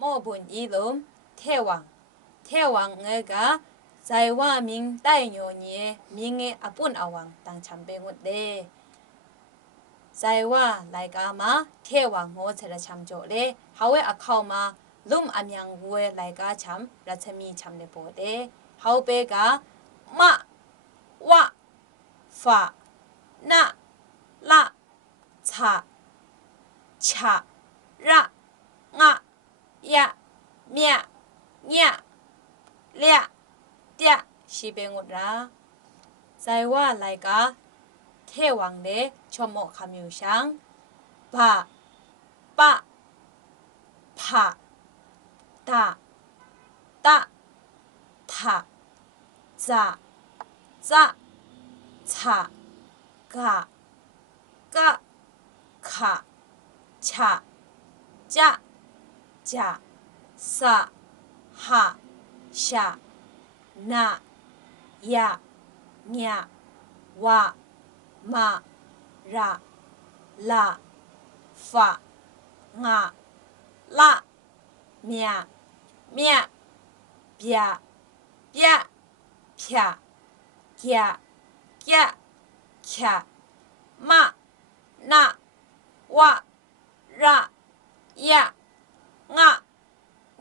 莫本一龙天王，天王那个在外面带牛年，明个阿本阿王当长辈我嘞。在ว่ารายการมาเทวังโง่เสร็จชำโจเลเฮาเวอเข้ามาลุ่มอันยังเวรายการชำรัชมีชำเลโปเดเฮาเปกามะวะฟะนะละชะฉะระงะยะเมียเงียเลียเตียชีเปงุดราใจว่ารายการเทวังเดชมโมคำอยู่ช่างปะปะผะตะตะทะจะจะฉะกะกะขะฉะจะจะสะหะชะนะยะเนียวะมาระละฟะงะละเมียเมียเปียเปียเพียเกียเกียขะมะนะวะระยะงะ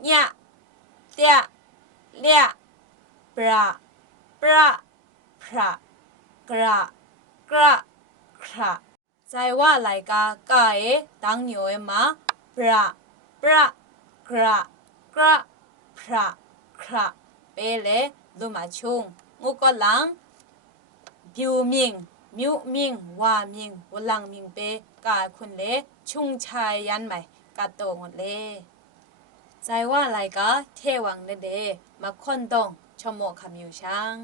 เนียเตียเลียปราปราพระกระกระคระใจว่าไรกากาเอตังโยเอมาปราปรากระกระพระคระเปเลดูมาชุงงูก็หลังบิวมิงมิวมิงว่ามิงวลังมิงเปกาคุณเลชุงชายยันใหม่กาโตหมดเลใจว่าไรกาเทวังเดมาค่อนตงชมโมคำอยู่ช่าง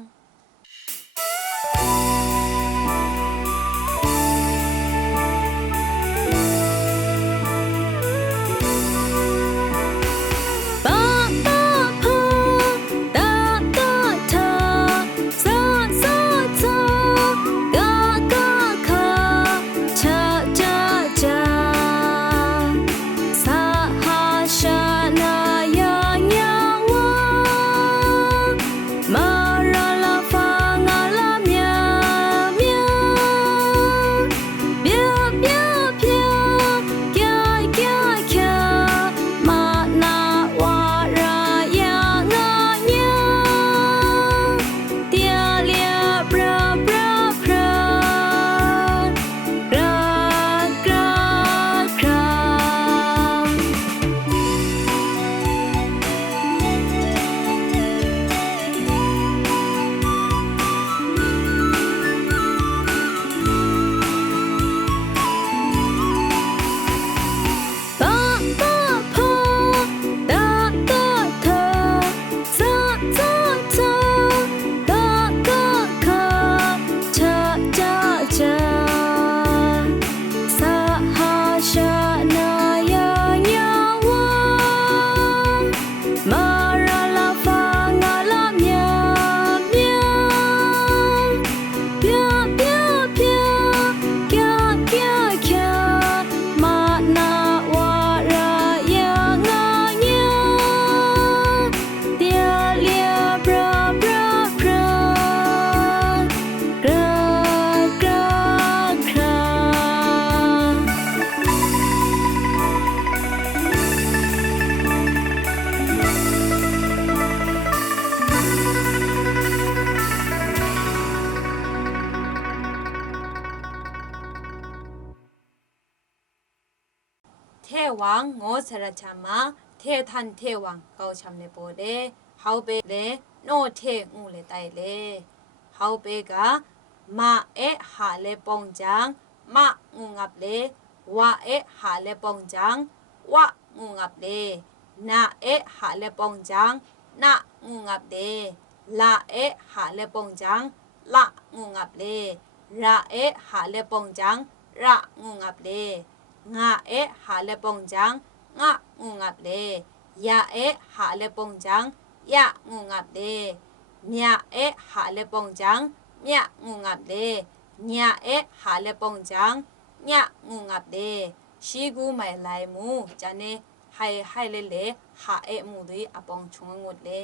เทวังโง่สระชามาเททันเทวังเกาชำเลโปเดเฮาเปเลโนเทงูเลไตเลเฮาเปกะมาเอหาเลปองจังมะงูงับเลวะเอหาเลปองจังวะงูงับเลนาเอหาเลปองจังนะงูงับเลลาเอหาเลปองจังละงูงับเลระเอหาเลปองจังระงูงับเลงาเอหาเลปงจังงะงูงับเลยาเอหาเลปงจังยะงูงับเลเมียเอหาเลปงจังเมียงูงับเลญาเอหาเลปงจังญะงูงับเลชีกูไม่ไหลมูจันเน hai hai le le ha e mu de apong chung ngot le